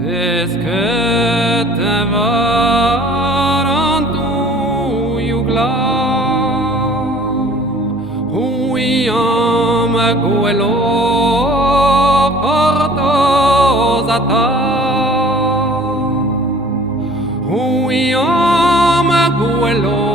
Es que te varan tu yugla Huyam guelo partozata Huyam guelo